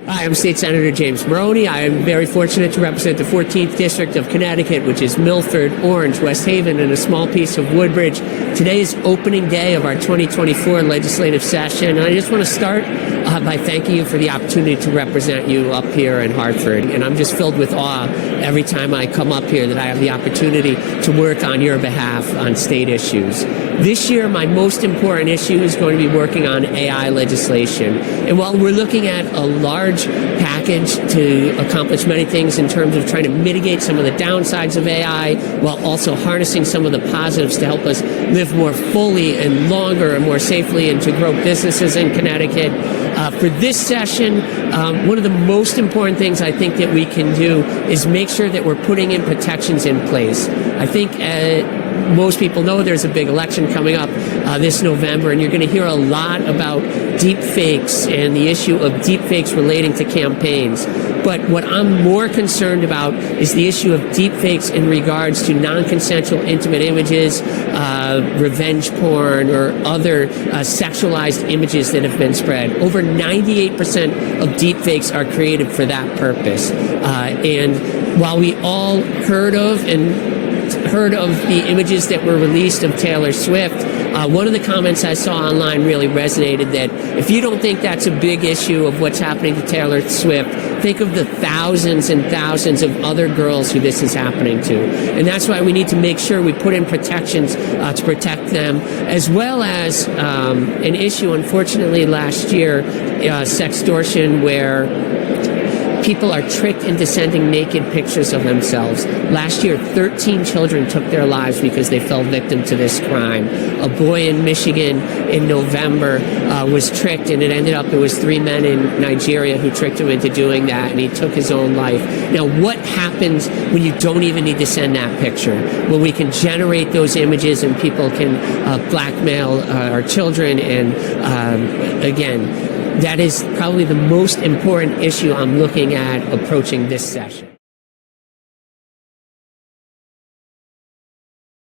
Hi, I'm State Senator James Maroney. I am very fortunate to represent the 14th District of Connecticut, which is Milford, Orange, West Haven, and a small piece of Woodbridge. Today is opening day of our 2024 legislative session, and I just want to start by thanking you for the opportunity to represent you up here in Hartford. And I'm just filled with awe every time I come up here that I have the opportunity to work on your behalf on state issues. This year, my most important issue is going to be working on AI legislation. And while we're looking at a large package to accomplish many things in terms of trying to mitigate some of the downsides of AI, while also harnessing some of the positives to help us live more fully and longer and more safely and to grow businesses in Connecticut, for this session, one of the most important things I think that we can do is make sure that we're putting in protections in place. I think most people know there's a big election coming up this November, and you're going to hear a lot about deep fakes and the issue of deep fakes relating to campaigns. But what I'm more concerned about is the issue of deep fakes in regards to non-consensual intimate images, revenge porn, or other sexualized images that have been spread. Over 98% of deep fakes are created for that purpose. And while we all heard of the images that were released of Taylor Swift, one of the comments I saw online really resonated, that if you don't think that's a big issue of what's happening to Taylor Swift, think of the thousands and thousands of other girls who this is happening to. And that's why we need to make sure we put in protections to protect them, as well as an issue, unfortunately, last year, sextortion, where people are tricked into sending naked pictures of themselves. Last year, 13 children took their lives because they fell victim to this crime. A boy in Michigan in November was tricked, and it ended up it was 3 men in Nigeria who tricked him into doing that, and he took his own life. Now, what happens when you don't even need to send that picture? When we can generate those images and people can blackmail our children, and again, that is probably the most important issue I'm looking at approaching this session.